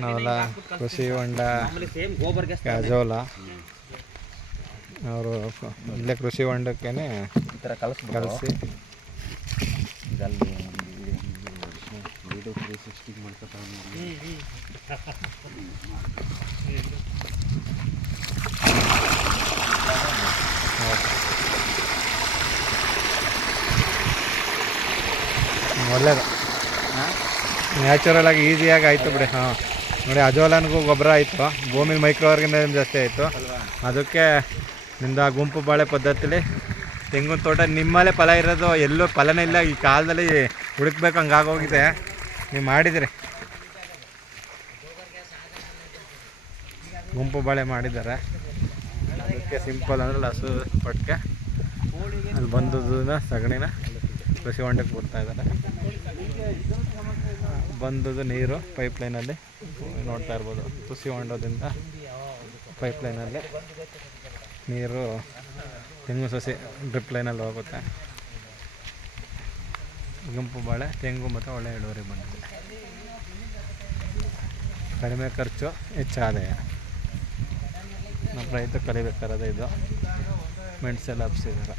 ನಾವೆಲ್ಲ ಕೃಷಿ ಹೊಂಡ ಅಜೋಲ ಅವರು ಇಲ್ಲೇ ಕೃಷಿ ಹೊಂಡಕ್ಕೇನೆ ಈ ಥರ ಕಲಿಸಿ. ಒಳ್ಳೇದು. ನ್ಯಾಚುರಲ್ ಆಗಿ ಈಸಿಯಾಗಿ ಆಯಿತು ಬಿಡಿ, ಹಾಂ. ನೋಡಿ, ಅಜೋಲನ್ಗೂ ಗೊಬ್ಬರ ಆಯಿತು. ಭೂಮಿ ಮೈಕ್ರೋ ಆರ್ಗನೈಸಮ್ ಜಾಸ್ತಿ ಆಯಿತು. ಅದಕ್ಕೆ ನಿಂದ ಗುಂಪು ಬಾಳೆ ಪದ್ಧತಿಲಿ ತೆಂಗಿನ ತೋಟ ನಿಮ್ಮಲ್ಲೇ ಫಲ ಇರೋದು, ಎಲ್ಲೂ ಫಲನೇ ಇಲ್ಲ. ಈ ಕಾಲದಲ್ಲಿ ಹುಡುಕ್ಬೇಕು ಹಂಗಾಗೋಗಿದೆ ನೀವು ಮಾಡಿದಿರಿ. ಗುಂಪು ಬಾಳೆ ಮಾಡಿದ್ದಾರೆ. ಅದಕ್ಕೆ ಸಿಂಪಲ್ ಅಂದರೆ ಹಸು ಪಟ್ಕೆ. ಅಲ್ಲಿ ಬಂದದನ್ನ ಸಗಣಿನ ಕೃಷಿ ಹೊಂಡಕ್ಕೆ ಬರ್ತಾ ಇದ್ದಾರೆ. ಬಂದದ್ದು ನೀರು ಪೈಪ್ ಲೈನಲ್ಲಿ ನೋಡ್ತಾ ಇರ್ಬೋದು, ತುಸಿ ಹೊಂಡೋದ್ರಿಂದ ಪೈಪ್ ಲೈನಲ್ಲಿ ನೀರು ತೆಂಗು ಸಸಿ ಡ್ರಿಪ್ ಲೈನಲ್ಲಿ ಹೋಗುತ್ತೆ. ಗುಂಪು ಬಾಳೆ, ತೆಂಗು ಮತ್ತು ಒಳ್ಳೆ ಇಳುವರಿ ಬಂದಿದೆ. ಕಡಿಮೆ ಖರ್ಚು, ಹೆಚ್ಚು ಆದಾಯ. ನಮ್ಮ ರೈತ ಕಲಿಬೇಕಾರದ ಇದು ಮೆಣಸೆಲ್ಲ ಹಬ್ಸಿದ್ದಾರೆ.